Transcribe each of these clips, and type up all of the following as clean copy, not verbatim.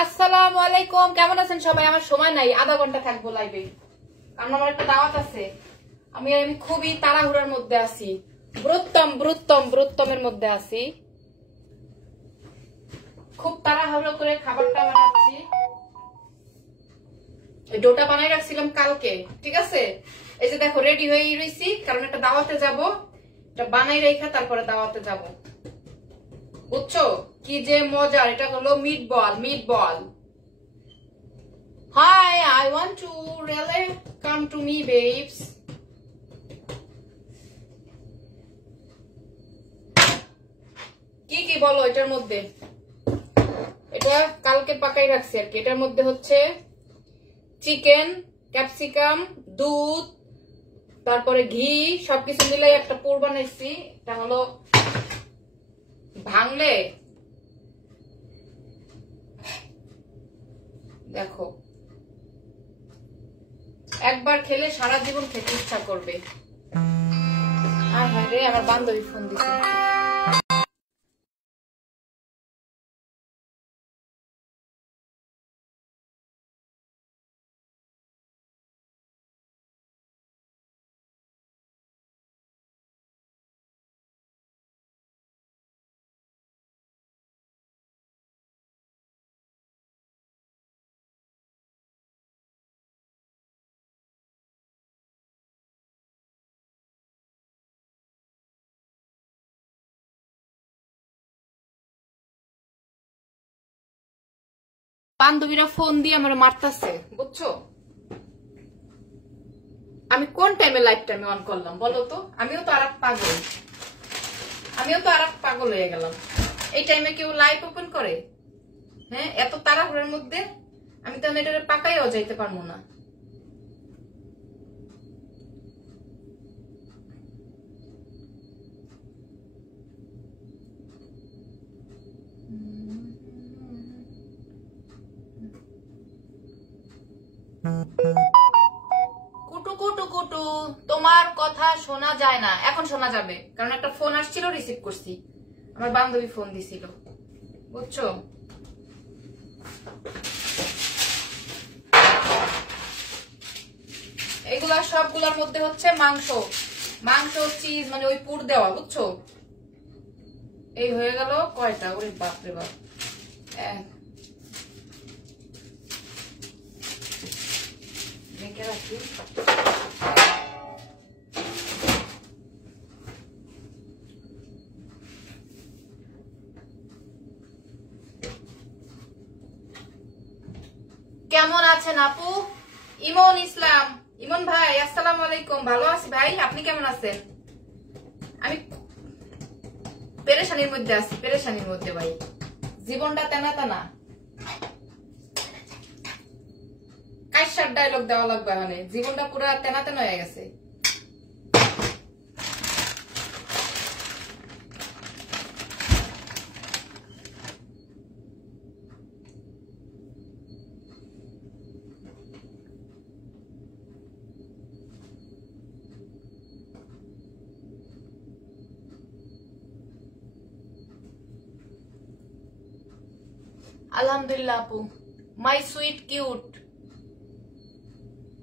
আসসালামু আলাইকুম, কেমন আছেন সবাই? আমার সময় নাই, আধা ঘন্টা থাকবো লাইভে, কারণ আমার একটা দাওয়াত আছে। আমি খুবই তাড়াহুড়ার মধ্যে আছি, ব্রুত্তমের মধ্যে আছি। খুব তাড়াহুড়ো করে খাবারটা বানাচ্ছি। ডোটা বানাই রাখছিলাম কালকে, ঠিক আছে? এই যে দেখো রেডি হয়ে রয়েছি, কারণ একটা দাওয়াতে যাব। এটা বানাই রেখা তারপরে দাওয়াতে যাব, বুঝছো? কি যে মজার, এটা হলো meatball. Hi, I want to really come to me, babes. কি বলো এটার মধ্যে? এটা কালকে পাকাই রাখছি আর কি। এটার মধ্যে হচ্ছে চিকেন, ক্যাপসিকাম, দুধ, তারপরে ঘি, সবকিছু মিলাই একটা পুর বানাইছি। এটা হলো ভাঙলে দেখো, একবার খেলে সারা জীবন খেতে ইচ্ছা করবে। আর হ্যাঁ রে, আমার বান্ধবী ফোন দিচ্ছে। বান্ধবীরা ফোন দিয়ে আমার মারতেছে, বুঝছো? আমি কোন টাইমে লাইভ টাইমে অন করলাম বলো তো? আমিও তো আর পাগল হয়ে গেলাম। এই টাইমে কেউ লাইভ ওপেন করে? হ্যাঁ, এত তাড়াহুড়োর মধ্যে আমি তো এটারে পাকাইও যাইতে পারবো না। কুটু তোমার কথা শোনা যায় না। এখন শোনা যাবে, কারণ একটা ফোন আসছিল, রিসিভ করছি। আমার বান্ধবী ফোন দিছিল, বুঝছো? এগুলা সবগুলোর মধ্যে হচ্ছে মাংস চিজ, মানে ওই পুর দেওয়া, বুঝছো? এই হয়ে গেল কয়টা? ওরে বাপরে বাপ। রাখি। কেমন আছেন আপু? ইমন ইসলাম, ইমন ভাই আসসালামু আলাইকুম। ভালো আছি ভাই, আপনি কেমন আছেন? আমি পেরেশানির মধ্যে আছি, পেরেশানির মধ্যে ভাই। জীবনটা তেনা কাইসার ডায়লগ দেওয়া লাগবে, মানে জীবনটা পুরো তেনা হয়ে গেছে। আলহামদুলিল্লাহ আপু, মাই সুইট কিউট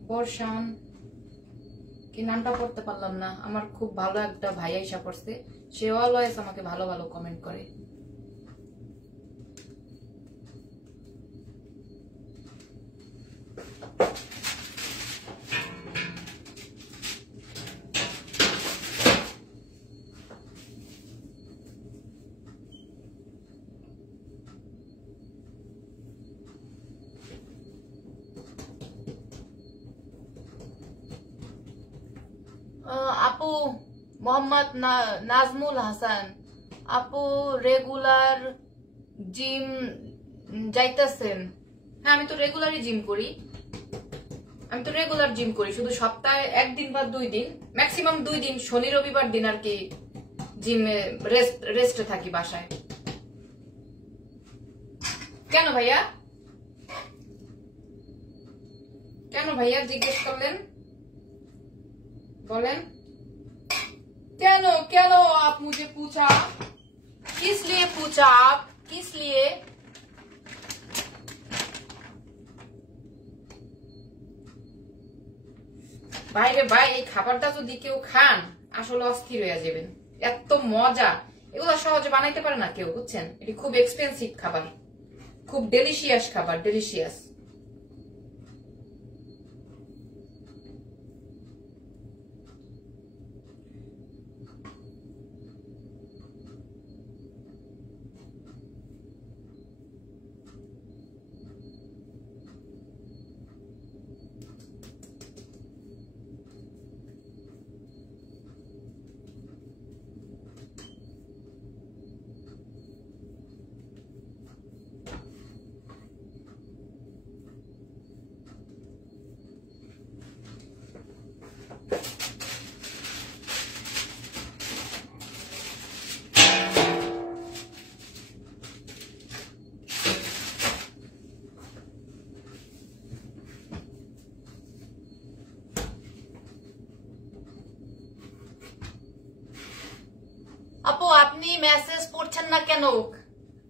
বর্ষান, কি নামটা পড়তে পারলাম না। আমার খুব ভালো একটা ভাই আইসা পড়ছে, সে অলওয়েজ আমাকে ভালো ভালো কমেন্ট করে। আপু মোহাম্মদ নাজমুল হাসান, আপু রেগুলার জিম যাইতেছেন? হ্যাঁ, আমি তো রেগুলারই জিম করি। শুধু সপ্তাহে একদিন বা 2 দিন, ম্যাক্সিমাম 2 দিন, শনি রবিবার দিন আর কি জিমে রেস্টে থাকি বাসায়। কেন ভাইয়া জিজ্ঞেস করলেন? बोलें क्या आप मुझे पूछा, किस लिए पूछा आप, किस लिए? বাইরে ভাই এই খাবারটা যদি কেউ খান আসলে অস্থির হয়ে যাবেন, এত মজা। এগুলো সহজে বানাইতে পারে না কেউ, বুঝছেন? এটি খুব এক্সপেন্সিভ খাবার, খুব ডেলিশিয়াস খাবার, ডেলিশিয়াস। আপু আপনি মেসেজ পড়ছেন না কেন?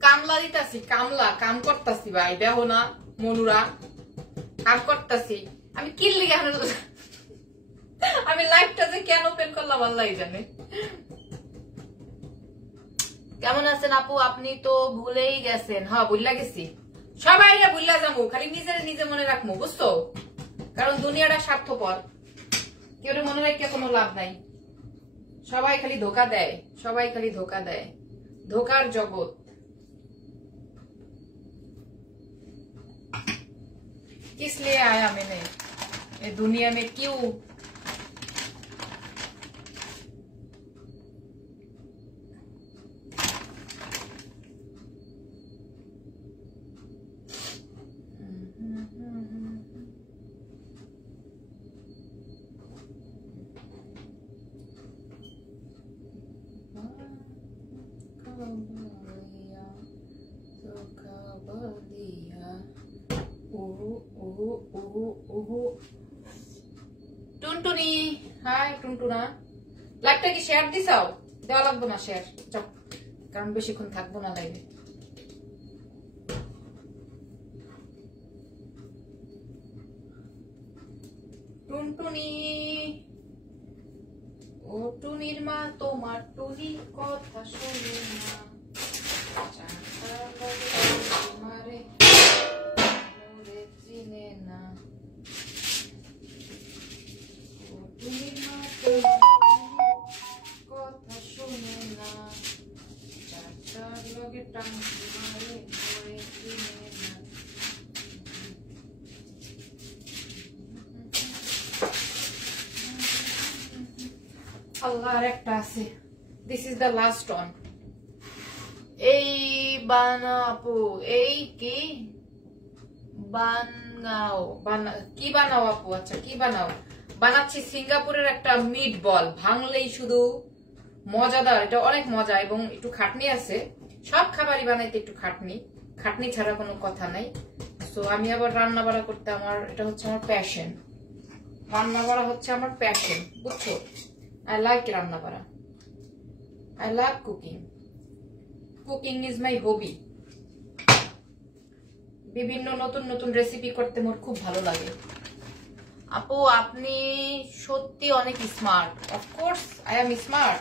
কামলা দিতাছি, কামলা কাম করতাছি ভাই, দেখো না মনুরা, কাম করতাছি আমি। কি লিখে আমি লাইভটা যে কেন ওপেন করলাম আল্লাহ জানে। কেমন আছেন আপু? আপনি তো ভুলেই গেছেন। হ্যাঁ ভুললা গেছি, সবাই ভুললা যাবো, খালি নিজের নিজে মনে রাখবো, বুঝছো? কারণ দুনিয়াটা স্বার্থপর, কেউ মনে রাখিয়া কোনো লাভ নাই। সবাই খালি ধোকা দেয়, সবাই খালি ধোকা দেয়, ধোকার জগৎ। किस लिए आया मैंने ये दुनिया में, क्यों? টুনটুনি, হাই টুনটুনা। লাইভটা কি শেয়ার দিছাও? দেওয়া লাগবো না শেয়ার, চপ, কারণ বেশিক্ষণ থাকবো না লাইভে। টুনটুনি, ও টুনির মা তোমার টুনি কথা শুনে না, তোমারে চিনে না। কথা শুনে না, চাচার লগে টাঙ্কি মারে মরে চিনে না। আল্লাহর একটা আছে, this is the last one. এই বানাবো, এই কি বানাও, কি বানাও আপু? আচ্ছা কি বানাও? বানাচ্ছি সিঙ্গাপুরের একটা মিট বল, ভাঙলেই শুধু মজাদার, এটা অনেক মজা এবং একটু খাটনি আছে। সব খাবারই বানাইতে একটু খাটনি, খাটনি ছাড়া কোনো কথা নাই। তো আমি আবার রান্না বাড়া করতে, আমার এটা হচ্ছে আমার প্যাশন, রান্না বাড়া হচ্ছে আমার প্যাশন, বুঝছো? আই লাইক রান্না বাড়া, I love cooking, cooking is my hobby. বিভিন্ন নতুন নতুন রেসিপি করতে মোর খুব ভালো লাগে। আপু আপনি সত্যি অনেক smart. Of course I am smart,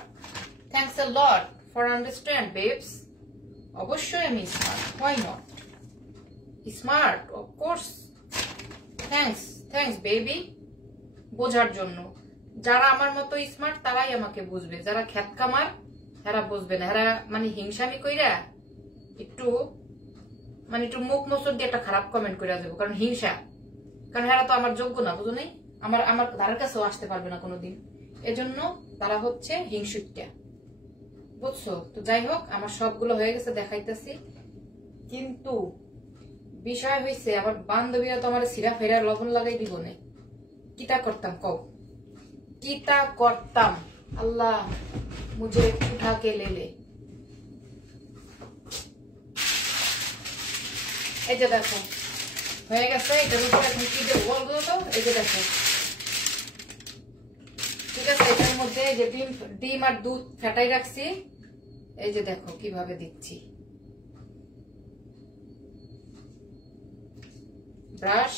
thanks a lot for understand babes. অবশ্যই আমি smart, why not? Smart of course, thanks, thanks baby. বোঝার জন্য, যারা আমার মতো স্মার্ট তারাই আমাকে বুঝবে, যারা খ্যাত কামার এরা বুঝবে না। এরা মানে হিংসামি কইরা একটু মানে একটু মুখ মসর দিয়ে একটা খারাপ কমেন্ট করে দেবো, কারণ হিংসা, কারণ এরা তো আমার যোগ্য না, বুঝো নাই? আমার আমার ধারের কাছেও আসতে পারবে না কোনোদিন, এজন্য তারা হচ্ছে হিংসুকটা, বুঝছো? তো যাই হোক, আমার সবগুলো হয়ে গেছে, দেখাইতেছি। কিন্তু বিষয় হয়েছে, আমার বান্ধবীরা তো আমার সিরা ফেরা লবণ লাগাই দিব না। কিতা করতাম কও, কিতা করতাম? আল্লাহ মুঝে উঠা কে লে। এই যে দেখো হয়ে গেছে, এটার উপর এখন কি দেবো বলবো তো? এই যে দেখো, ঠিক আছে? এটার মধ্যে যে ডিম আর দুধ ফেটাই রাখছি, এই যে দেখো কিভাবে দিচ্ছি। ব্রাশ,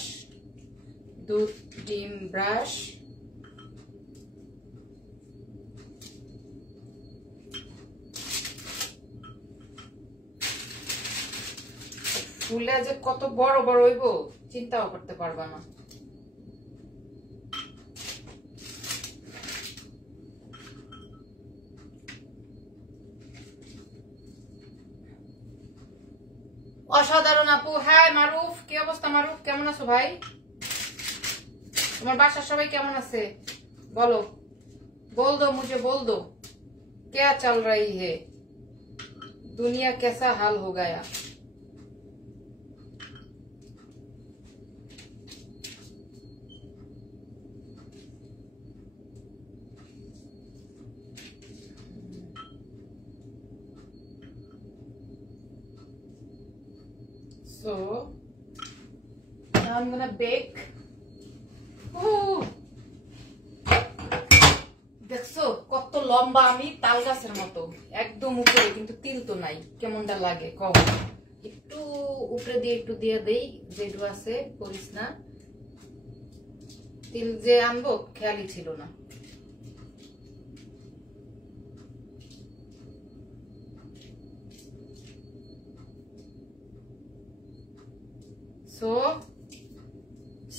দুধ ডিম ব্রাশ, ফুলে যে কত বড় বড় হইব চিন্তাও করতে পারবা না। অসাধারণ আপু। হ্যাঁ মারুফ, কি অবস্থা মারুফ? কেমন আছো ভাই? তোমার বাসার সবাই কেমন আছে বলো? बोल दो मुझे, बोल दो क्या चल रही है, दुनिया कैसा हाल हो गया। So now I'm gonna bake. Ooh. দেখছো কত লম্বা, আমি তাল গাছের মতো একদম উপরে, কিন্তু তিল তো নাই। কেমনটা লাগে কম? একটু উপরে দিয়ে একটু দিয়ে দেই, যেটু আছে করিস না। তিল যে আনবো খেয়ালই ছিল না।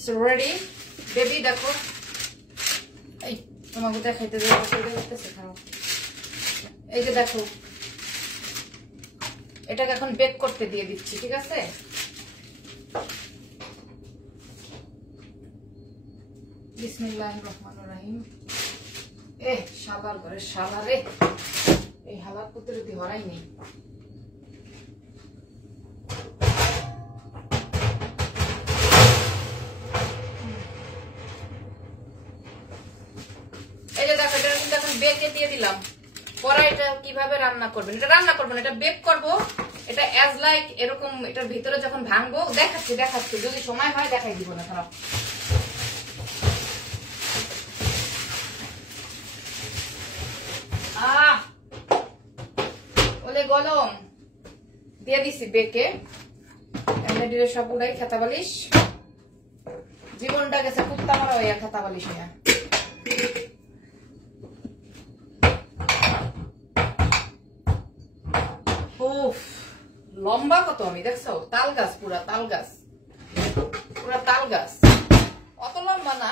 So ready baby. দেখো এই তোমাকে দেখাইতে দেখতেছে, খাও। এই যে দেখো, এটাকে এখন বেক করতে দিয়ে দিচ্ছি, ঠিক আছে? বিসমিল্লাহির রহমানির রহিম। শালার ঘরে শালা রে, এই হালাত পুত্র দি হরাই নেই। এই যে দেখো, এটা কিন্তু এখন বেকে দিয়ে দিলাম। পরে এটা কিভাবে রান্না করবেন, এটা রান্না করবেন, এটা বেক করবো। এটা অ্যাজ লাইক এরকম, এটার ভিতরে যখন ভাঙবো দেখাচ্ছি, যদি সময় হয় দেখাই দিব না। খারাপ ওলে গলম দিয়ে দিছি বেকে। সব উড়াই খেতা বালিশ, জীবনটা গেছে কুত্তা মারা হইয়া খেতা বালিশ নিয়ে। লম্বা কত আমি দেখছো, তাল গাছ, পুরা তাল গাছ, পুরা তাল গাছ। অত লম্বা না,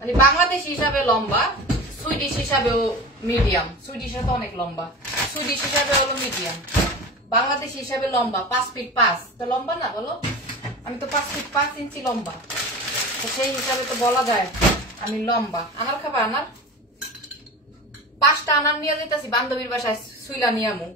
মানে বাংলাদেশ হিসাবে লম্বা, সুইডিশ হিসাবেও মিডিয়াম। সুইডিশ তো অনেক লম্বা, সুইডিশ হিসাবে হলো মিডিয়াম, বাংলাদেশ হিসাবে লম্বা 5 ফিট 5। তো লম্বা না বলো? আমি তো 5 ফিট 5 ইঞ্চি লম্বা, তো সেই হিসাবে তো বলা যায় আমি লম্বা। আনার খাবা? আনার 5টা আনার নিয়ে যেতেছি বান্ধবীর বাসায়, সুইলা নিয়ামু।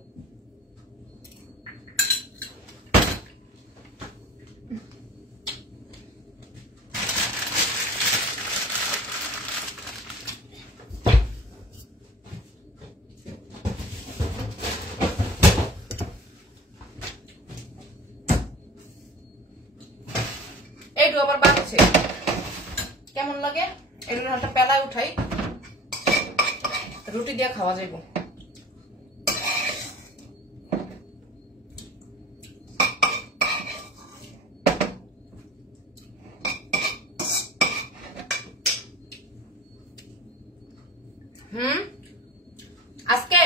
এইটু আবার বাড়ছে, কেমন লাগে? এগুলো একটা পেলায় উঠাই, রুটি দিয়ে খাওয়া যাইব। আজকে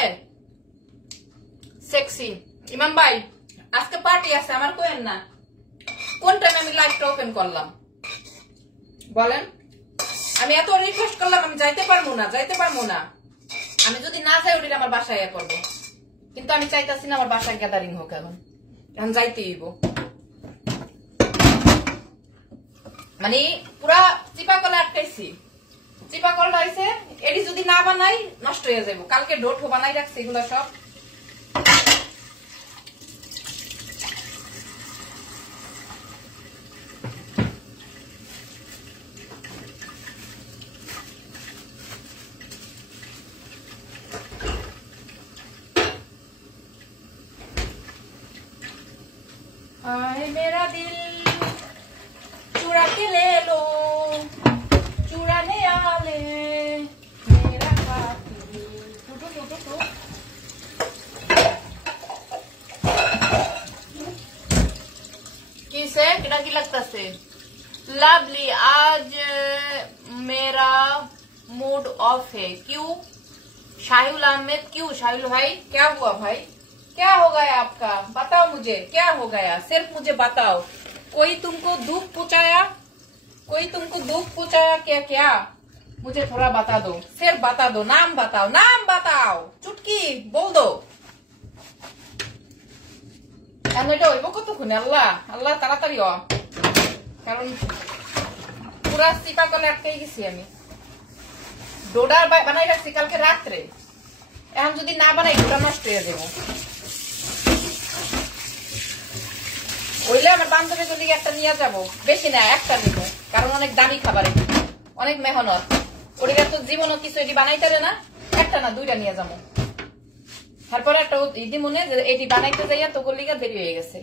সেক্সি ইমাম ভাই, আজকে পার্টি আছে আমার, কোয়েন না কোন টাইমে আমি লাইভটা ওপেন করলাম বলেন? আমি এত রিকোয়েস্ট করলাম, আমি যাইতে পারবো না। আমি যদি না যাই ওটা আমার বাসায় করবো, কিন্তু আমি চাইতেছি না আমার বাসায় গ্যাদারিং হোক। এখন যাইতে হইব, মানে পুরা চিপা কলে আটকাইছি। চিপা কলটা হয়েছে, এটি যদি না বানাই নষ্ট হয়ে যাবো। কালকে ডোঠো বানাই রাখছি, এগুলো সব। आए मेरा दिल चुरा के ले लो, चुराने आले मेरा साथी। टूटू टूटू टू किसे किड़ा की लगता से लवली, आज मेरा मूड ऑफ है। क्यों शाहिल अहमद? क्यों शाहिल भाई, क्या हुआ भाई? क्या हो गया आपका? बताओ मुझे क्या हो गया, सिर्फ मुझे बताओ। कोई तुमको दुख पहुंचाया? कोई तुमको दुख पहुंचाया क्या? क्या मुझे थोड़ा बता दो, सिर्फ बता दो, नाम बताओ, नाम बताओ, चुटकी बोल दो। এটা হইব কতক্ষণে? আল্লাহ আল্লাহ তাড়াতাড়ি হ, কারণ পুরা চিপা কলে আটকে গেছি আমি। ডোডা বানাই রাখছি কালকে রাত্রে, এখন যদি না বানাই ডোডা নষ্ট হয়ে যাবো। ওইলে আমার বান্ধবীর দিকে একটা নিয়ে যাবো, বেশি না একটা নিবো, কারণ অনেক দামি খাবার, অনেক মেহনত, ওটা তো জীবনও কিছু এটি বানাইতে না, একটা না দুইটা নিয়ে যাবো। তারপরে একটা ইদি মনে যে এটি বানাইতে যাইয়া তো গলিগা দেরি হয়ে গেছে।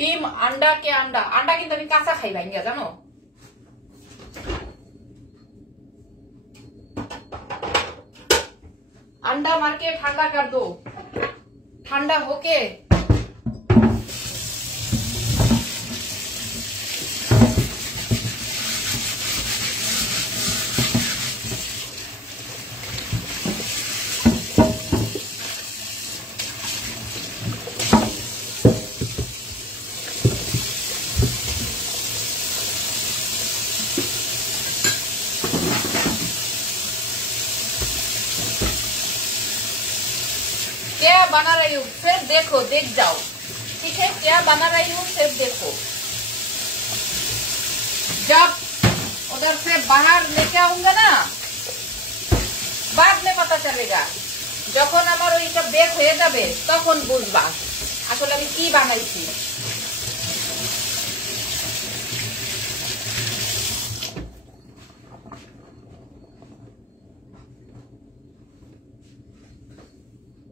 ডিম अंडा के अंडा अंडा কিন্তু আমি কাঁচা খাই ভাইঙ্গা, জানো? अंडा मार के ठंडा कर दो, ठंडा होके क्या बना रही हूँ सिर्फ देखो, देख जाओ, ठीक है? क्या बना रही हूँ सिर्फ देखो। जब उधर से बाहर लेके आऊंगा ना, बाद में पता चलेगा, যখন আমার ওইটা বেক হয়ে যাবে তখন বুঝবা আসলে আমি কি বানাইছি।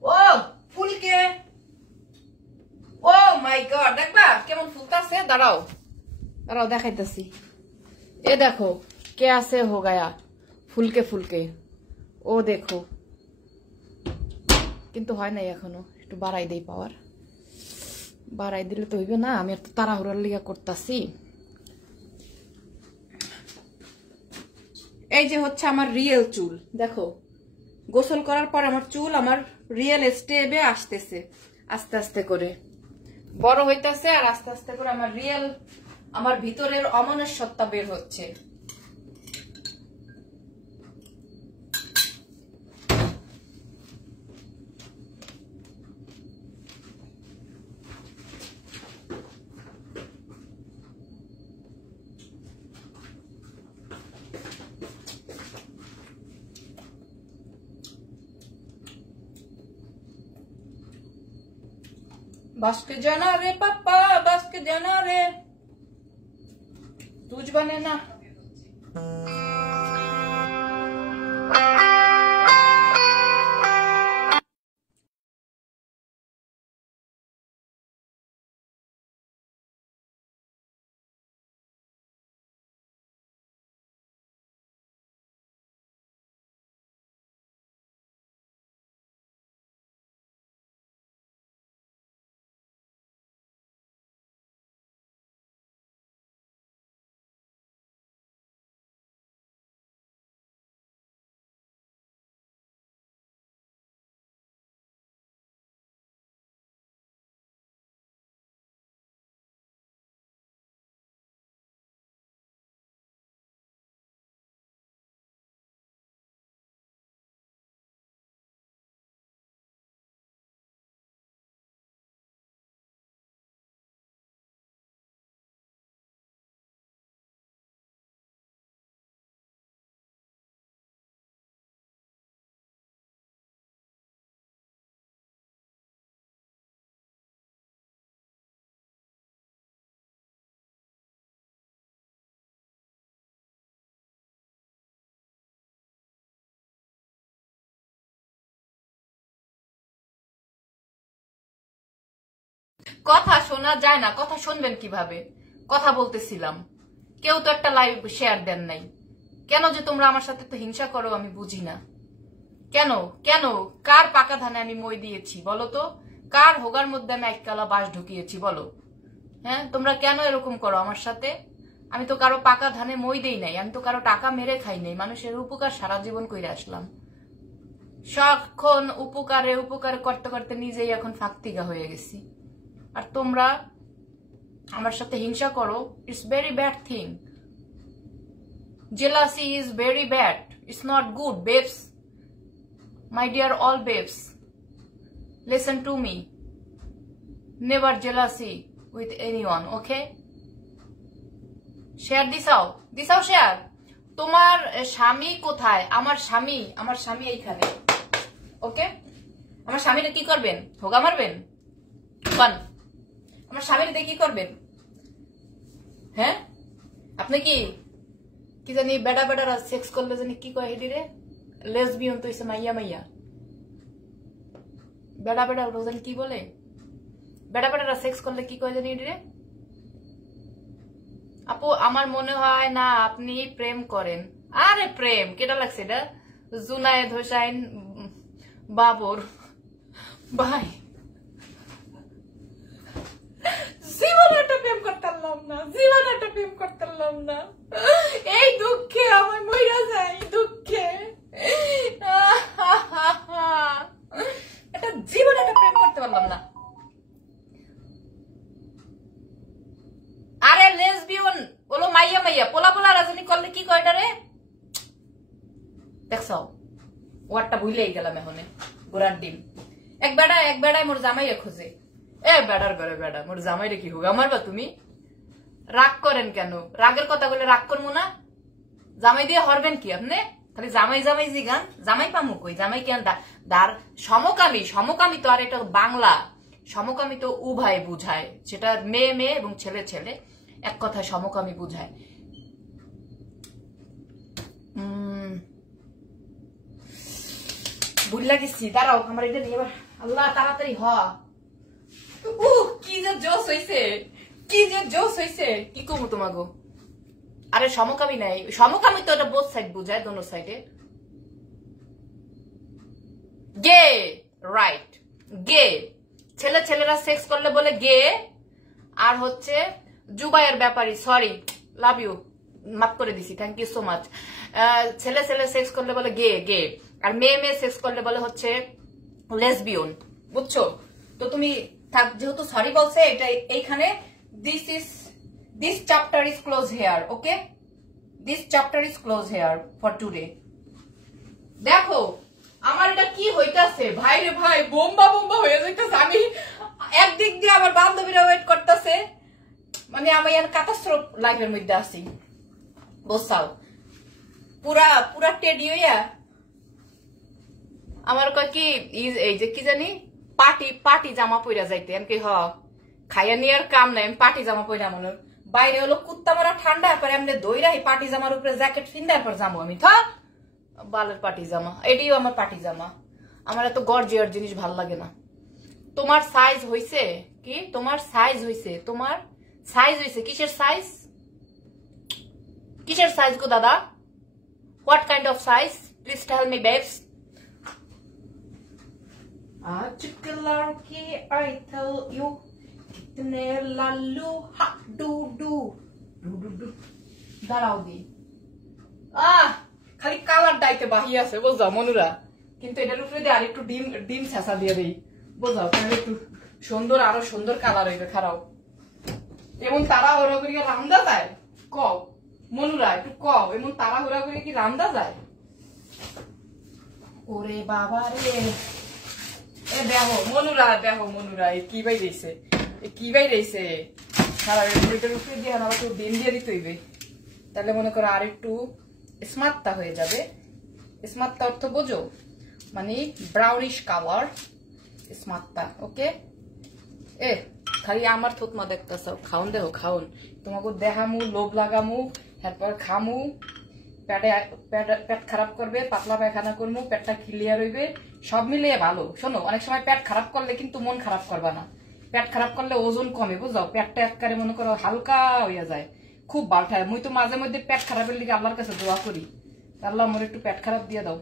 ও ফুলকে, ও মাই গড, দেখবা কেমন ফুলতাছে? দাঁড়াও দাঁড়াও দেখাইতেছি। এ দেখো कैसे हो गया ফুলকে ফুলকে, ও দেখো। কিন্তু হয় নাই এখনো, একটু বাড়াই দেই, পাওয়ার বাড়াই দিলে তো হইবে না, আমি একটু তাড়াহুড়ার লিগা করতেছি। এই যে হচ্ছে আমার রিয়েল চুল, দেখো গোসল করার পর আমার চুল আমার রিয়েল স্টেপে আসতেছে, আস্তে আস্তে করে বড় হইতাছে, আর আস্তে আস্তে করে আমার রিয়েল, আমার ভিতরের অমনস্বত্বা বের হচ্ছে। बस के जाना रे पापा, बस के जाना रे, तुझ बने ना। কথা শোনা যায় না, কথা শুনবেন কিভাবে? কথা বলতেছিলাম, কেউ তো একটা লাইভ শেয়ার দেন নাই। কেন যে তোমরা আমার সাথে তো হিংসা করো আমি বুঝি না। কেন কেন কার পাকা ধানে আমি মই দিয়েছি বলো তো? কার হোগার মধ্যে আমি এককালা বাঁশ ঢুকিয়েছি বলো? হ্যাঁ, তোমরা কেন এরকম করো আমার সাথে? আমি তো কারো পাকা ধানে মই দেই নাই, আমি তো কারো টাকা মেরে খাই নাই, মানুষের উপকার সারা জীবন করে আসলাম। সারাক্ষণ উপকারে উপকারে করতে করতে নিজেই এখন ফাঁকতিগা হয়ে গেছি। আর তোমরা আমার সাথে হিংসা করো। It's very bad thing. Jealousy is very bad, it's not good babes. My dear all babes, listen to me. Never jealousy with anyone, okay? Share this out. This out share. তোমার স্বামী কোথায়? আমার স্বামী এইখানে। ওকে? আমার স্বামীরে কি করবেন? হোগা মারবেন? বান। আমার স্বামীরে দিয়ে কি করবেন? হ্যাঁ? আপনি কি জানি বেড়া সেক্স করলে জানি কি কয় হেডিরে? লেসবিয়ন তো হইছে মাইয়া। বেড়া রোজান কি বলে? বেড়ারা সেক্স করলে কি কয় জানি রে? আপু আমার মনে হয় না আপনি প্রেম করেন। আরে প্রেম কেটা লাগছে এটা? জুনায়েদ হোসাইন বাবর ভাই, জীবনে একটা প্রেম করতাম না, এই দুঃখে আমার মইরা যায়, দুঃখে এটা জীবনে একটা প্রেম করতে পারলাম না। আরে লেসবিয়ন বলো মাইয়া পোলা রাজনী করলে কি কয়টা রে? দেখছ ওয়ারটা ভুলেই গেলাম এখন। গোড়ার ডিম এক বেড়ায় মোর জামাইয়া খোঁজে। এ বেড়ার ঘরে বেড়া, মোর জামাইরে কি হোক মারবা তুমি? রাগ করেন কেন? রাগের কথা বলে রাগ করবো না? জামাই দিয়ে হরবেন কি আপনি? খালি জামাই জিগান, জামাই পামু কই? জামাই কেন দার সমকামী তো আর এটা বাংলা সমকামী তো উভয় বুঝায়, সেটা মেয়ে এবং ছেলে এক কথা সমকামী বুঝায়। বুঝলা গেছি, দাঁড়াও আমার এটা নিয়ে এবার। আল্লাহ তাড়াতাড়ি হ। কি যে জোশ হয়েছে কি কমু তোমাগো? আরে সমকামী নাই, সমকামী তো এটা বোথ সাইড বুঝায়, দোনো সাইডে। গে রাইট, গে ছেলেরা সেক্স করলে বলে গে। আর হচ্ছে জুবাইয়ের ব্যাপারী, সরি লাভ ইউ, মাফ করে দিছি, থ্যাংক ইউ সো মাচ। ছেলে সেক্স করলে বলে গে, আর মেয়ে সেক্স করলে বলে হচ্ছে লেসবিয়ন, বুঝছো? তো তুমি যেহেতু সরি বলছে, এটা এইখানে this chapter is closed here, okay? This chapter is closed here for today. দেখো আমার এটা কি হইতাছে ভাই রে ভাই, বোম্বা হয়ে যাইতাছে। আমি একদিক দিয়ে আমার বান্ধবীরা ওয়েট করতেছে, মানে আমি আর কাটাস্ট্রোফ লাইফের মধ্যে আছি, বুঝছাও? পুরা টেডি হইয়া আমার কয় কি এই যে কি জানি পার্টি জামা পইরা যাইতে। আমি কি খাইয়া নিয়ে কাম নাই, আমি পার্টি জামা পইরা মনে বাইরে হলো কুত্তা মারা ঠান্ডা, পরে এমনি দইরাই পার্টি জামার উপরে জ্যাকেট ফিন্দার পর যাবো আমি। বালের পার্টি জামা, এটিও আমার পার্টি জামা। আমার এত গর্জিয়ার জিনিস ভাল লাগে না। তোমার সাইজ হইছে কি? তোমার সাইজ হইছে কিসের সাইজ গো দাদা? What kind of size? Please tell me babes. आजकल लड़के I tell you कितने लालू हा डू दाঁড়াও দি। খালি কালার ডাইতে বাহি আছে বুঝাও মনুরা, কিন্তু এটার উপরে দিয়ে আরেকটু ডিম ছেঁচা দিয়ে দেই, বুঝাও? তাহলে একটু সুন্দর, আরো সুন্দর কালার হইবে। খারাও এমন তারা ওরা করে রান্দা যায়? কও মনুরা, একটু কও, এমন তারা ওরা করে কি রান্দা যায়? ওরে বাবা রে, দেখো মনুরা কি বাইরেছে সারা এটার উপরে দিয়ে আমার একটু ডিম দিয়ে দিতে হইবে, তাহলে মনে করো আর একটু স্মার্টটা হয়ে যাবে। স্মার্টটা অর্থ বোঝো? মানে ব্রাউনিশ কালার স্মার্টটা, ওকে? খালি আমার থতমা দেখতেছ, খাউন দেখো খাউন, তোমাকে দেখামু, লোভ লাগামু, তারপর খামু, পেট খারাপ করবে, পাতলা পায়খানা করবো, পেটটা ক্লিয়ার হইবে, সব মিলিয়ে ভালো। শোনো, অনেক সময় পেট খারাপ করলে কিন্তু মন খারাপ করবা না, পেট খারাপ করলে ওজন কমে বুঝাও, পেটটা একবারে মনে করো হালকা হইয়া যায়, খুব বাল্টায়। মুই তো মাঝে মধ্যে পেট খারাপের লিগে আল্লাহর কাছে দোয়া করি, আল্লাহ মোর একটু পেট খারাপ দিয়ে দাও,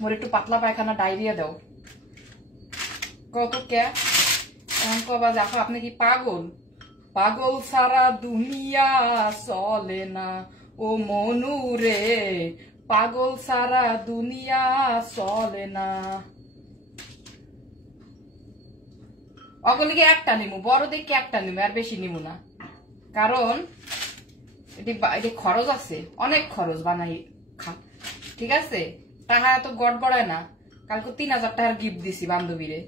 মোর একটু পাতলা পায়খানা ডায়রিয়া দাও। কত কে কবা দেখো আপনি কি পাগল? পাগল সারা দুনিয়া চলে না ও মনু রে, পাগল সারা দুনিয়া চলে না। অগলিকে একটা নিমু, বড় দেখে একটা নিমু, আর বেশি নিমু না, কারণ এটি খরচ আছে, অনেক খরচ বানাই খা, ঠিক আছে? টাকা এত গড়বড়ায় না। কালকে 3000 টাকার গিফট দিছি বান্ধবীরে,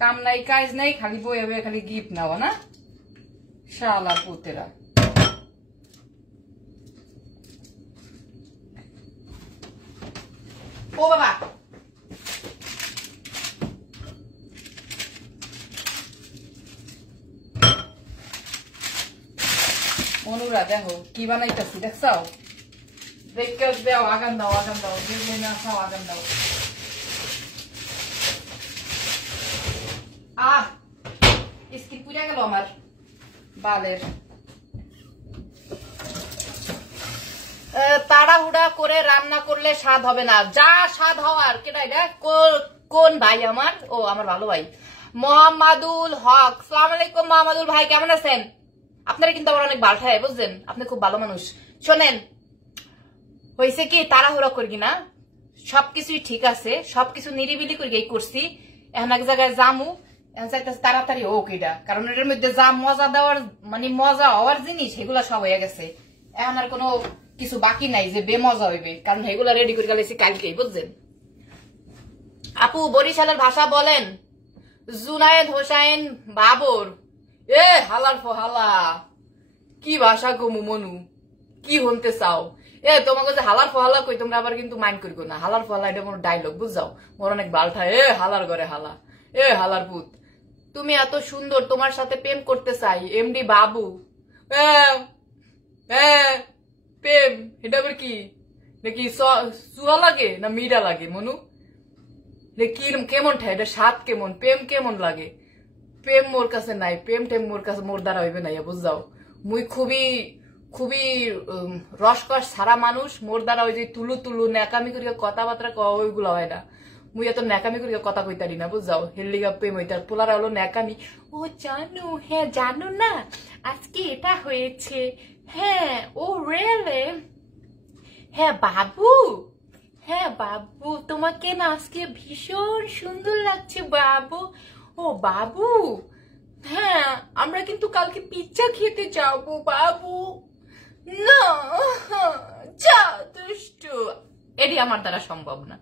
কাম নাই কাজ নাই, খালি বই হবে খালি গিফট নেওয়া না, শালা পুতেরা। ও বাবা মনুরা দেখো কি বানাইতেছি, দেখছাও? দেখে দাও, আগান দাও, আগান দাও, দেখলে না খাও, আগান দাও। স্কিন পুড়ে গেল আমার বালের। তাড়াহুড়া করে রান্না করলে স্বাদ হবে না, যা স্বাদ হওয়ার। কেটা এটা কোন ভাই আমার? ও আমার ভালো ভাই মোহাম্মদুল হক। সালাম আলাইকুম মোহাম্মদুল ভাই, কেমন আছেন? আপনারা কিন্তু আমার অনেক বাল্টায়, বুঝছেন? আপনি খুব ভালো মানুষ। শোনেন, হয়েছে কি, তাড়াহুড়া করি না, সবকিছুই ঠিক আছে, সবকিছু নিরিবিলি করে করছি। এখন এক জায়গায় জামু, তাড়াতাড়ি হোক এটা, কারণ এটার মধ্যে যা মজা দেওয়ার মানে মজা হওয়ার জিনিস সেগুলা সব হয়ে গেছে। এখন আর কোনো কিছু বাকি নাই যে বেমজা হইবে, কারণ এগুলা রেডি করে গেলেছি কালকেই, বুঝছেন? আপু বরিশালের ভাষা বলেন। জুনায়েদ হোসাইন বাবর। এ হালার ফহালা, কি ভাষা গমু মনু, কি হনতে চাও? তোমাকে যে হালার ফহালা কই, তোমরা আবার কিন্তু মাইন্ড করিও না। হালার ফহালা এটা কোনো ডায়লগ, বুঝাও? মোর অনেক বাল্টা। হালার ঘরে হালা, হালার পুত, তুমি এত সুন্দর, তোমার সাথে প্রেম করতে চাই। এমডি বাবু। প্রেম এটা আবার কি? নাকি সুয়া লাগে না মিডা লাগে মনু? কেমন ঠাই এটা, স্বাদ কেমন, প্রেম কেমন লাগে? প্রেম মোর কাছে নাই, প্রেম টেম মোর কাছে মোর দ্বারা হইবে না, বুঝাও? মুই খুবই খুবই রসকস সারা মানুষ, মোর দ্বারা ওই যে তুলু তুলু ন্যাকামি করিয়া কথাবার্তা ওইগুলো হয় না। মুই এত ন্যাকামি করিয়া কথা কইতারি না, বুঝাও? হেল্লিগা প্রেম হইতার পোলারা হলো ন্যাকামি। ও জানো, হ্যাঁ জানো না আজকে এটা হয়েছে? হ্যাঁ, ও রিয়েলি? হ্যাঁ বাবু, হ্যাঁ বাবু, তোমাকে না আজকে ভীষণ সুন্দর লাগছে বাবু। ও বাবু, হ্যাঁ আমরা কিন্তু কালকে পিৎজা খেতে যাবো বাবু। না যা দুষ্টু, এটি আমার দ্বারা সম্ভব না,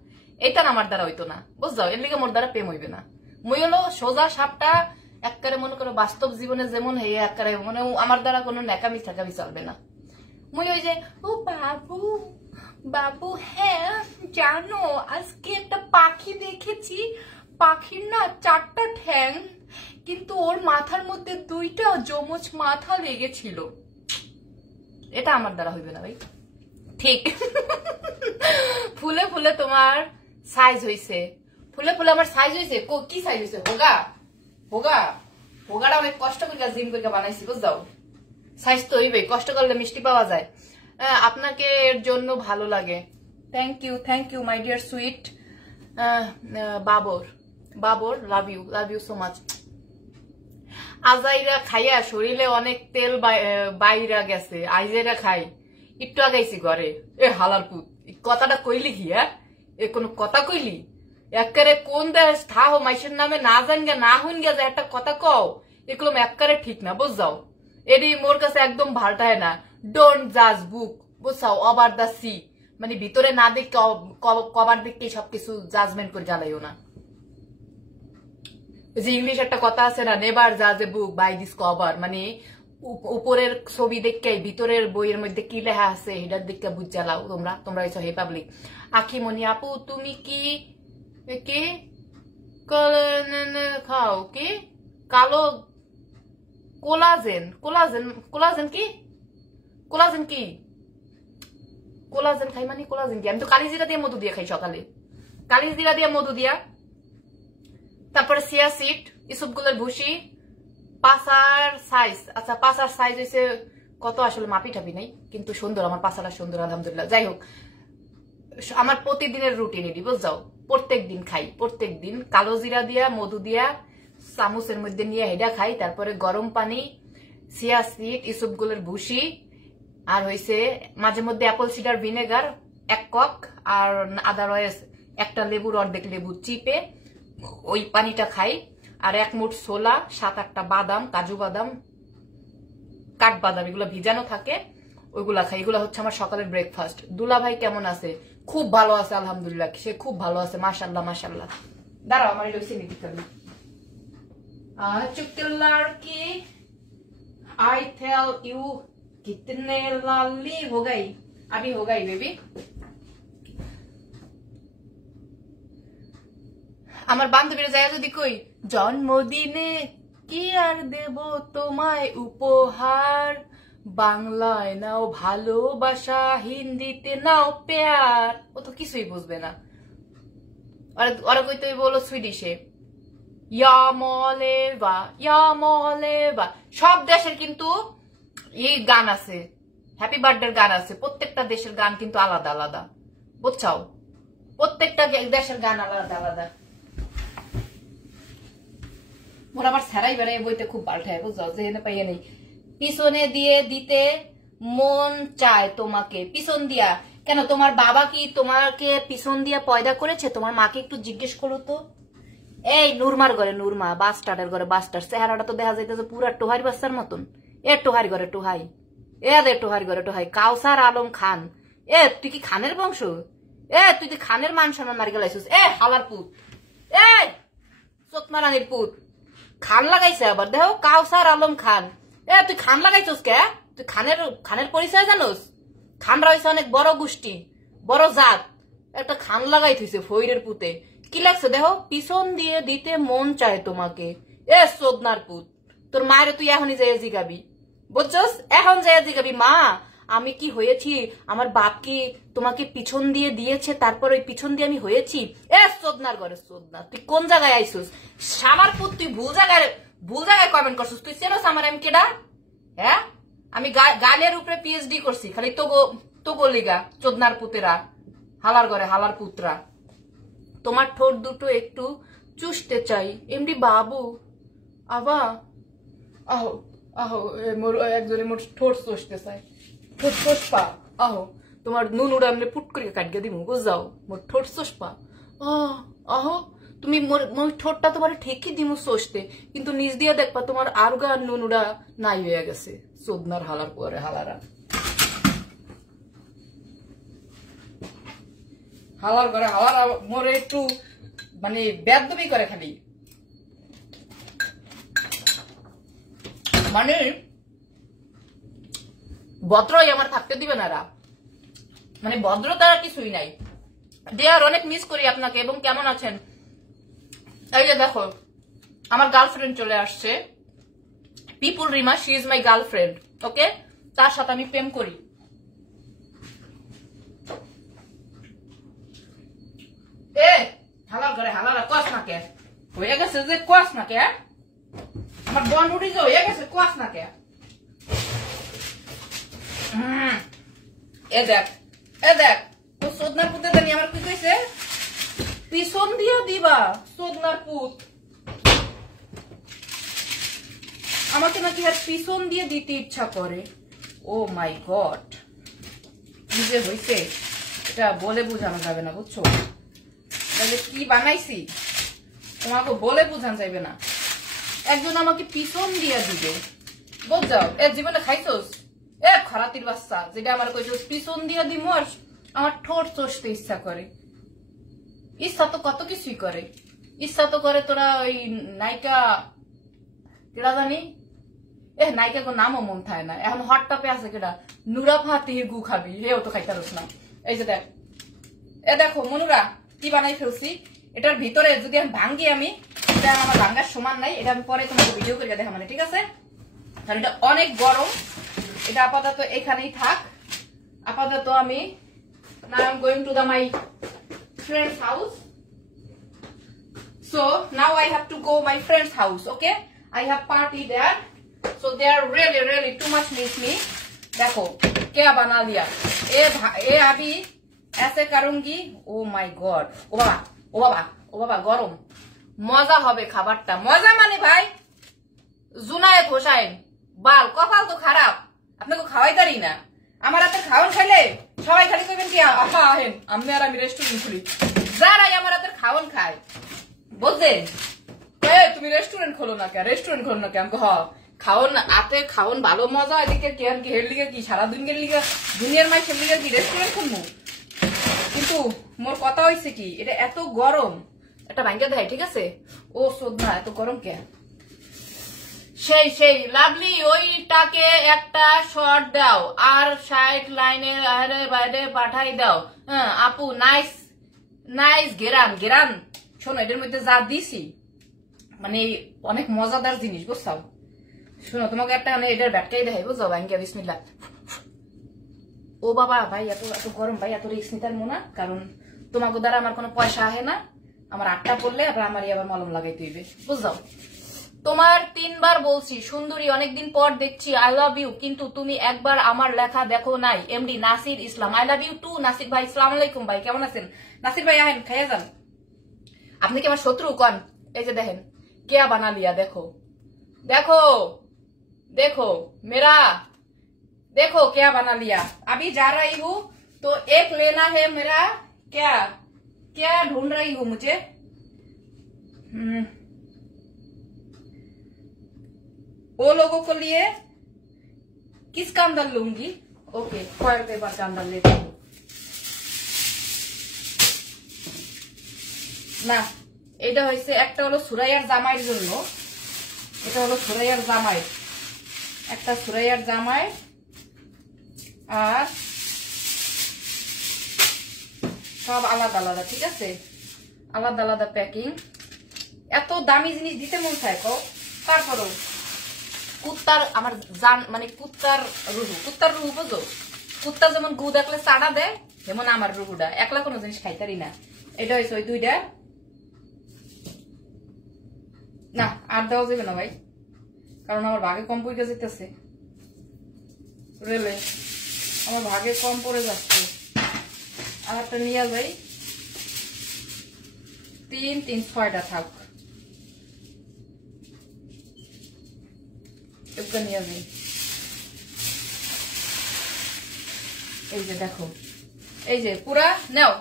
এটা আমার দ্বারা হইতো না, বুঝছো? এর লিগে মোর দ্বারা প্রেম হইবে না। মুই হলো সোজা সাপটা, একবারে মনে করো বাস্তব জীবনে যেমন হে একবারে মানে আমার দ্বারা কোনো ন্যাকামি ঠেকামি চলবে না। মুই ওই যে ও বাবু বাবু, হ্যাঁ জানো আজকে একটা পাখি দেখেছি, পাখির না 4টা ঠ্যাং, কিন্তু ওর মাথার মধ্যে 2টা যমজ মাথা লেগেছিল। এটা আমার দ্বারা হইবে না ভাই, ঠিক? ফুলে ফুলে তোমার সাইজ হইছে, ফুলে ফুলে আমার সাইজ হইছে। কি সাইজ হইছে? হোগা হোগা, হোগাটা অনেক কষ্ট করে জিম করে বানাইছি, বুঝাও? সাইজ তো হইবে, কষ্ট করলে মিষ্টি পাওয়া যায়। আপনাকে এর জন্য ভালো লাগে। Thank you my dear sweet Babar. Babar, love you so much. আজাইরা খাইয়া শরীরে অনেক তেল বাইরা গেছে, আইজাইরা খাই, একটু আগাইছি ঘরে। হালার পুত, কথাটা কইলি কি? এ কোন কথা কইলি? একবারে কোন দেশ থা হো মাইসের নামে না জান গে না হইন গে যে একটা কথা কও, এগুলো একবারে ঠিক না, বুঝাও? এটি মোর কাছে একদম ভালটায় না। ডোন্ট জাজ বুক, বুঝাও? ওভার দা সি, মানে ভিতরে না দেখে কভার দেখতে সবকিছু জাজমেন্ট করে জ্বালাইও না। যে ইংলিশ একটা কথা আছে না, নেভার জাজ এ বুক বাই দিস কভার, মানে উপরের ছবি দেখে ভিতরের বইয়ের মধ্যে কি লেখা আছে এটার দিকে বুঝ জ্বালাও তোমরা হইছো হে পাবলিক। আখিমণি আপু তুমি কি কি খাও? কি কালো কোলাজেন? কোলাজেন কি? কোলাজেন কি? কোলাজেন খাই মানে কোলাজেন কি? আমি তো কালিজিরা দিয়ে মধু দিয়ে খাই সকালে, কালিজিরা দিয়ে মধু দিয়া। তারপরে সিয়া সিড, ইসবগুলের ভুসি, পাসার সাইজ। আচ্ছা পাসার সাইজ হয়েছে কত আসলে মাপি টাপি নাই, কিন্তু সুন্দর, আমার পাসাটা সুন্দর আলহামদুলিল্লাহ। যাই হোক, আমার প্রতিদিনের রুটিন এটি বুঝাও, প্রত্যেক দিন খাই, প্রত্যেক দিন কালো জিরা দিয়া মধু দিয়া চামচের মধ্যে নিয়ে হেডা খাই। তারপরে গরম পানি, সিয়া সিড, ইসবগুলের ভুসি, আর হয়েছে মাঝে মধ্যে অ্যাপল সিডার ভিনেগার 1 কাপ, আর আদারওয়াইজ একটা লেবুর অর্ধেক লেবু চিপে ওই পানিটা খাই। আর 1 মুঠ ছোলা, 7-8টা বাদাম, কাজু বাদাম, কাঠবাদাম, এগুলো ভিজানো থাকে, ওইগুলা খাই। এগুলো হচ্ছে আমার সকালের ব্রেকফাস্ট। দুলা ভাই কেমন আছে? খুব ভালো আছে আলহামদুলিল্লাহ, সে খুব ভালো আছে, মাশাল্লাহ মাশাল্লাহ। দাঁড়াও আমার এটা চিনি দিতে হবে। चुप लड़की आई टेल यू कितने लाली हो गई, अभी हो गई बेबी। আমার বান্ধবীরা যায় যদি কই জন্মদিনে কি আর দেব তোমায় উপহার, বাংলায় নাও ভালোবাসা, হিন্দিতে নাও প্যার, ও তো কিছুই বুঝবে না। ওরা কইতে বলো সুইডিশে সব দেশের কিন্তু এই গান আছে, হ্যাপি বার্থডে গান আছে, প্রত্যেকটা দেশের গান কিন্তু আলাদা আলাদা, বুঝছাও? প্রত্যেকটা দেশের গান আলাদা আলাদা। মোর আবার ছাড়াই বেড়াই বইতে খুব পাল্টায়, বুঝছো? যেখানে পাইয়ে নেই। পিছনে দিয়ে দিতে মন চায় তোমাকে, পিছন দিয়া কেন? তোমার বাবা কি তোমাকে পিছন দিয়া পয়দা করেছে? তোমার মাকে একটু জিজ্ঞেস করো তো। এই নুরমার ঘরে নুরমা, বাস্টার্ডের ঘরে বাস্টার্ড, চেহারাটা তো দেখা যাইতেছে পুরা টোহাই বাচ্চার মতন। এ টোহার ঘরে টোহাই, এ দে টোহার ঘরে টোহাই। কাউসার আলম খান, এ তুই কি খানের বংশ? এ তুই কি খানের মান সম্মান মারি গেলাইছিস? এ হালার পুত, এ চোতমারানির পুত, খান লাগাইছে আবার দেখো, কাউসার আলম খান। এ তুই খান লাগাইছিস কে? তুই খানের পরিচয় জানোস? খানরা হয়েছে অনেক বড় গোষ্ঠী, বড় জাত, একটা খান লাগাই থইছে ফইরের পুতে। কি লাগছে দেখো, পিছন দিয়ে দিতে মন চায় তোমাকে। এ সোদনার পুত, তোর মায়ের তুই এখনই যাই জিগাবি, বুঝছস? এখন যাই জিগাবি, মা আমি কি হয়েছি, আমার বাপ কি তোমাকে পিছন দিয়ে দিয়েছে, তারপর ওই পিছন দিয়ে আমি হয়েছি? এ সোদনার ঘরে সোদনা, তুই কোন জায়গায় আইসুস? সামার পুত, তুই ভুল জায়গায় কমেন্ট করছিস। তুই চেনোস আমার আমি কেডা? হ্যাঁ, আমি গানের উপরে পিএইচডি করছি, খালি তো গলিগা চোদনার পুতেরা, হালার ঘরে হালার পুতরা। তোমার ঠোঁট দুটো একটু চুষতে চাই এমডি বাবু। আবা আহো আহো, মোর একজনে মোর ঠোঁট চুষতে চাই, ঠোঁট চুষপা। আহো তোমার নুন উড়া এমনি পুট করে কাটিয়ে দিব, বুঝাও? মোর ঠোঁট চুষপা। আহো তুমি মোর ঠোঁটটা তোমার ঠিকই দিমু চষতে, কিন্তু নিজ দিয়ে দেখবা তোমার আর গা নুন উড়া নাই হয়ে গেছে। চোদনার হালার পরে হালারা, হালার ঘরে হালারা মোরে একটু মানে বেদবি করে খালি, মানে ভদ্রই আমার থাকতে দিবে না, মানে ভদ্রতা কিছুই নাই। ডিয়ার অনেক মিস করি আপনাকে, এবং কেমন আছেন? এই যে দেখো আমার গার্লফ্রেন্ড চলে আসছে, people Rima, she is my girlfriend, okay? তার সাথে আমি প্রেম করি। এ হালার ঘরে হালারা কস না কে? হয়ে গেছে যে কস না কে? আমার বন উঠি যে হয়ে গেছে, কস না কে? এ দেখ তো সোদনার পুতে জানি আমার কি কইছে, পিছন দিয়ে দিবা। সোদনার পুত আমাকে নাকি আর পিছন দিয়ে দিতে ইচ্ছা করে। ও মাই গড, কি যে হইছে এটা বলে বোঝানো যাবে না, বুঝছো? কি বানাইছি তোমাকে বলে বোঝানো যাবে না। একজন আমাকে পিছন দিয়ে দিবে, বুঝাও? এ জীবনে খাইছোস? এ খরাতির বাচ্চা, যেটা আমার কইছোস পিছন দিয়ে দিমু, আর আমার ঠোঁট চষতে ইচ্ছা করে। ইচ্ছা তো কত কিছুই করে, ইচ্ছা তো করে তোরা ওই নায়িকা কেডা জানি, নায়িকা কোন নামও মন থাকে না এখন, হটটাপে আছে কেডা, নুরা ফাতির গু খাবি, হেও তো খাইতারস না। এই যে দেখ, এ দেখো মনুরা কি বানাই ফেলছি। এটার ভিতরে যদি আমি ভাঙ্গি, আমি এটা আমার ভাঙ্গার সমান নাই, এটা আমি পরে তোমাকে ভিডিও করে দেখা, মানে ঠিক আছে? কারণ এটা অনেক গরম, এটা আপাতত এখানেই থাক। আপাতত আমি now I'm going to the my friend's house, So now I have to go my friend's house. Okay, I have party there, so they are really too much miss me. देखो क्या बना लिया ए अभी ऐसे करूंगी. Oh my God. ओ बाबा गरम मजा হবে খাবারটা. মজা মানে ভাই জুনায়েদ হোসেন বাল কপাল তো খারাপ. আপনাকে খাওয়াই পারি না. আমার হাতে খাওয়ান খাইলে সবাই খালি কইবেন কি আপা আহেন আমি আর আমি রেস্টুরেন্ট খুলি. যারাই আমার হাতে খাওয়ান খায় বুঝছেন তুমি রেস্টুরেন্ট খোলো না কে রেস্টুরেন্ট খোলো না কে আমাকে হ খাওন আতে খাওন ভালো মজা এদিকে কি আর কি হের লিগে কি সারা দুনিয়ার লিগে দুনিয়ার মাইসের লিগে কি রেস্টুরেন্ট খুলবো. কিন্তু মোর কথা হইছে কি এটা এত গরম এটা ভাঙ্গা দেয় ঠিক আছে. ও শ্রদ্ধা এত গরম কে সেই লাভলি ওইটাকে একটা শর্ট দাও আর 60 লাইনে আরে বাইরে পাঠাই দাও. হ্যাঁ আপু নাইস গেরান শোনো এটার মধ্যে যা দিছি মানে অনেক মজাদার জিনিস বুঝছাও. শোনো তোমাকে একটা মানে এটার ব্যাটকাই দেখাই বুঝছো ভাঙ্গা বিসমিল্লাহ. ও বাবা ভাই এত গরম ভাই এত রিস্ক নিতার মোনা কারণ তোমাকে দ্বারা আমার কোনো পয়সা আহে না. আমার 8টা পড়লে আবার আমারই আবার মলম লাগাইতে হইবে বুঝছাও. তোমার 3বার বলছি সুন্দরী অনেকদিন পর দেখছি আই লাভ ইউ কিন্তু তুমি একবার আমার লেখা দেখো নাই. MD Nasir Islam I love you too Nasir ভাই. আসসালামু আলাইকুম ভাই কেমন আছেন নাসির ভাই আহেন খাইয়া যান. আপনি কি আমার শত্রু কন. এই যে দেখেন क्या बना लिया देखो मेरा देखो क्या बना लिया. अभी जा रही हूँ तो एक लेना है मेरा. क्या ढूंढ रही हूँ मुझे. वो लोगों को लिए किसका अंदर लूंगी. ओके फॉयल पेपर का अंदर लेती हूँ ना. এটা হইছে একটা হলো সুরাইয়ার জামাইয়ের জন্য. এটা হলো সুরাইয়ার জামাই একটা সুরাইয়ার জামাই আর সব আলাদা ঠিক আছে আলাদা প্যাকিং. এত দামি জিনিস দিতে মন চায় কো. তারপরও কুত্তার আমার জান মানে কুত্তার রুহু বুঝো. কুত্তা যেমন গু দেখলে চাড়া দেয় যেমন আমার রুহুটা একলা কোনো জিনিস খাইতারি না. এটা হইছে ওই 2টা না আর দেওয়া যাবে না ভাই কারণ আমার ভাগে কম পড়ে যেতেছে. রেলে আমার ভাগে কম পড়ে যাচ্ছে. আর একটা নিয়ে যাই 3 6টা থাক একটা নিয়ে যাই. এই যে দেখো এই যে পুরা নাও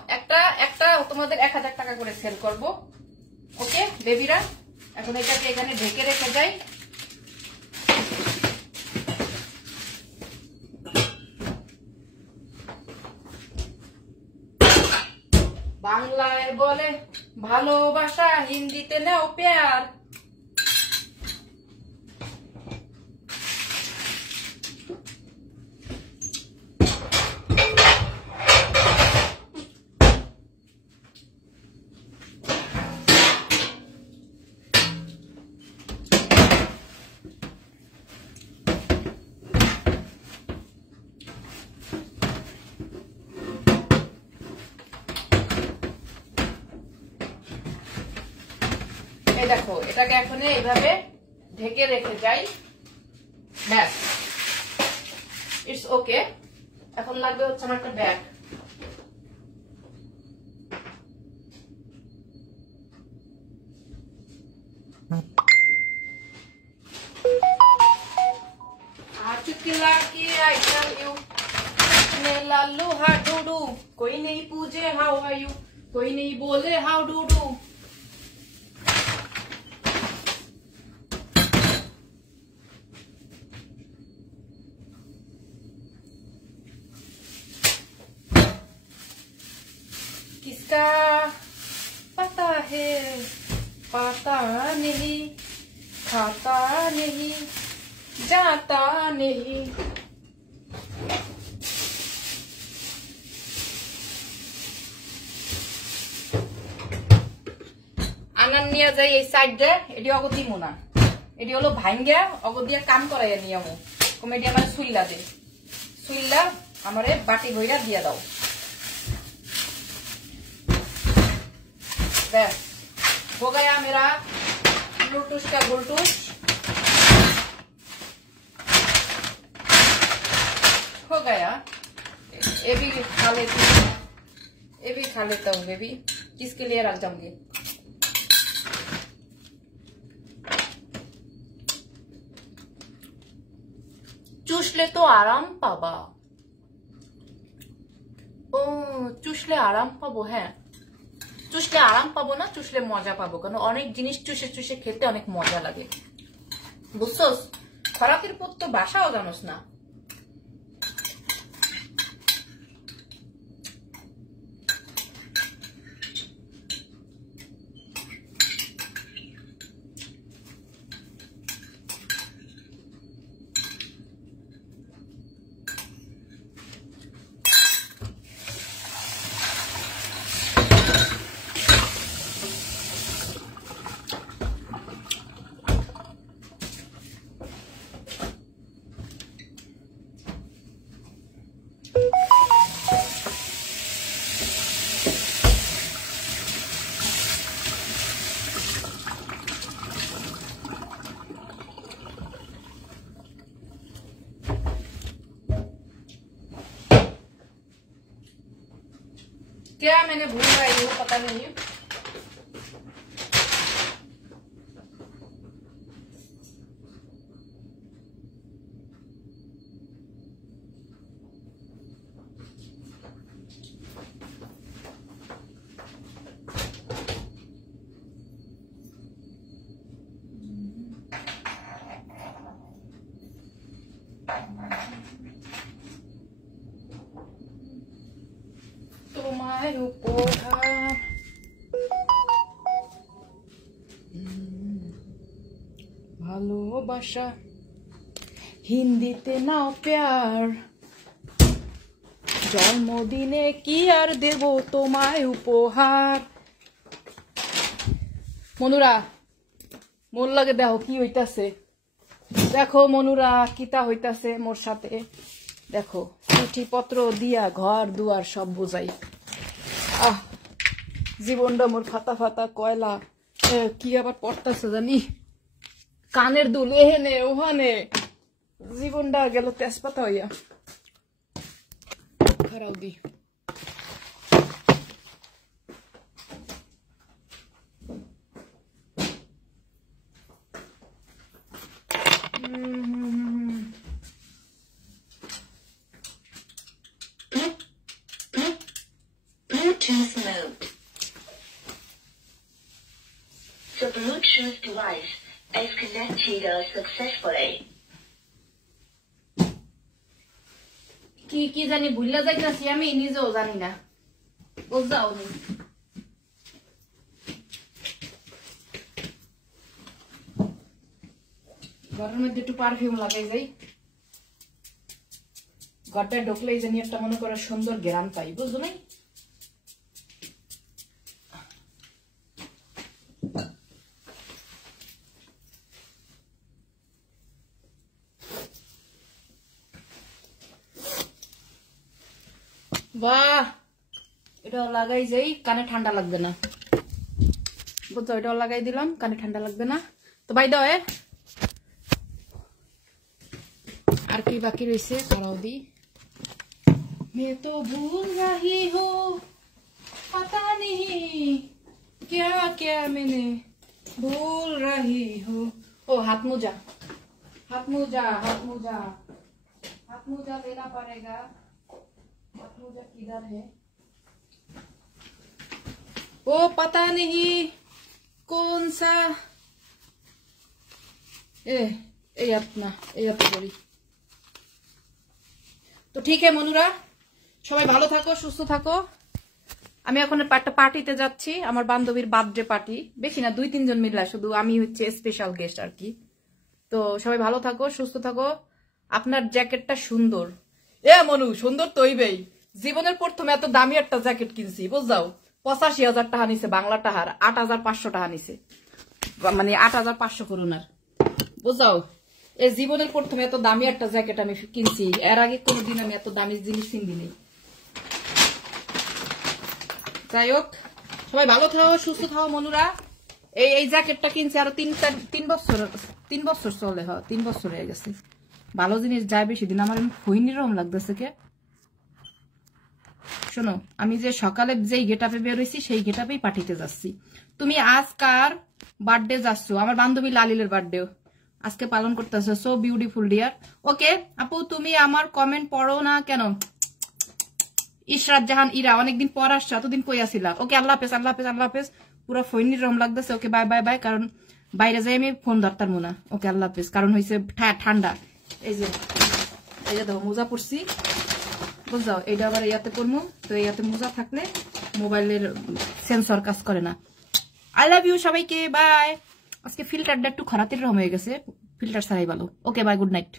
একটা তোমাদের 1000 টাকা করে সেল করব. ওকে বেবিরা এখন এটাকে এখানে ঢেকে রেখে যাই. বাংলায় বলে ভালোবাসা হিন্দিতে নাও প্যার. দেখো এটাকে এখন এইভাবে ঢেকে রেখে যাই. ব্যাস ইটস ওকে. এখন লাগবে হচ্ছে আমার একটা bag. I love you Lalu how do do. कोई नहीं पूछे हाउ आर यू कोई नहीं बोले हाउ डू डू. किसका पता है पाता नहीं खाता नहीं जाता नहीं. আনার নিয়ে যাই এই সাইডে. এটি অগতি মোনা এটি হলো ভাঙ্গা অগদিয়া কাম করাইয়া নিয়ম কমেডি আমার সুইল্লা আমারে বাটি বইরা দিয়া দাও. ব্যাস हो गया मेरा ब्लूटूथ का ब्लूटूथ। हो गया, ये भी खा लेती हूँ, ये भी खा लेता हूँ। ये भी किसके लिए रख जाऊंगी। चुसले तो आराम पाबा। ও চুষলে আরাম পাবো। হ্যাঁ, চুষলে আরাম পাবো না, চুষলে মজা পাবো। কারণ অনেক জিনিস চুষে চুষে খেতে অনেক মজা লাগে, বুঝছস? খরাকের পর তো বাসাও জানোস না। क्या मैंने भूल गई हूँ, पता नहीं है। তোমায় উপহার ভালোবাসা, হিন্দিতে নাও প্যার, জন্মদিনে কি আর দেব তোমায় উপহার। মনুরা মোর লাগে দেখো কি হইতাছে, দেখো মনুরা কিতা হইতাছে মোর সাথে। দেখো চিঠি পত্র দিয়া ঘর দুয়ার সব বুঝাই। আহ, জীবনটা মোর ফাতা ফাতা কয়লা। কি আবার পড়তাছে জানি, কানের দুল এহেনে ওহানে, জীবনটা গেল তেজপাতা হইয়া। খারাও দি Bluetooth mode. The Bluetooth device is connected successfully. কি কি জানি ভুললা যাইতাছি, আমি নিজেও জানি না, বুঝাও নি। ঘরের মধ্যে একটু পারফিউম লাগাই যাই, ঘরটায় ঢুকলেই জানি একটা মনে করে সুন্দর ঘ্রাণ পাই, বুঝলো নাই? বাহ, এটাও লাগাই যাই, কানে ঠান্ডা লাগবে না, বুঝছো? এটাও লাগাই দিলাম, কানে ঠান্ডা লাগবে না। তো বাই দাও। আর কি বাকি রয়েছে, খারাও দি। मैं तो भूल रही हूँ, पता नहीं क्या क्या मैंने भूल रही हूँ। ओ हाथ मोजा, हाथ मोजा, हाथ मोजा, हाथ मोजा लेना पड़ेगा। हाथ मोजा किधर है? वो पता नहीं कौन सा। ए अपना बड़ी। তো ঠিক আছে মনুরা, সবাই ভালো থাকো, সুস্থ থাকো। আমি এখন একটা পার্টিতে যাচ্ছি, আমার বান্ধবীর বার্থডে পার্টি, বেশি না 2-3 জন মিলে, শুধু আমি হচ্ছে স্পেশাল গেস্ট আর কি। তো সবাই ভালো থাকো, সুস্থ থাকো। আপনার জ্যাকেটটা সুন্দর। মনু সুন্দর তো হইবেই, জীবনের প্রথমে এত দামি একটা জ্যাকেট কিনছি, বুঝাও। 85,000 টাকা নিছে, বাংলা টাকার 8,500 টাকা নিছে, মানে 8,500 করোনার, বুঝাও। এই জীবনের প্রথমে এত দামি একটা জ্যাকেট আমি কিনছি, এর আগে কোনোদিন আমি এত দামি জিনিস কিনি নাই। যাই হোক, সবাই ভালো থাকো, সুস্থ থাকো মনুরা। এই জ্যাকেটটা কিনছি আরো 3 বছর চলে, 3 বছর হয়ে গেছে। ভালো জিনিস যায় বেশি দিন। আমার হইনির রকম লাগতেছে কে। শোনো, আমি যে সকালে যেই গেটআপে বের হইছি সেই গেটআপেই পাঠিতে যাচ্ছি। তুমি আজকার বার্থডে যাচ্ছ, আমার বান্ধবী লালিলের বার্থডে আজকে পালন করতেছ। So beautiful deer. ওকে আপু, তুমি আমার কমেন্ট পড়ো না কেন? ইশরাত জাহান ইরা, অনেকদিন পর আসছো, এতদিন কই আসিলা? ওকে, আল্লাহ হাফেজ, আল্লাহ হাফেজ, আল্লাহ হাফেজ। পুরো ফৈনির রকম লাগতেছে। ওকে, বাই বাই বাই। কারণ বাইরে যাই আমি ফোন ধরতাম না। ওকে, আল্লাহ হাফেজ। কারণ হয়েছে ঠান্ডা। এই যে দেখো মোজা পড়ছি, বুঝছো? এইটা আবার ইয়াতে করবো, তো ইয়াতে মোজা থাকলে মোবাইলের সেন্সর কাজ করে না। আই লাভ ইউ সবাইকে, বাই। আজকে ফিল্টারটা একটু খরাতির রকম হয়ে গেছে, ফিল্টার ছাড়াই ভালো। ওকে, বাই, গুড নাইট।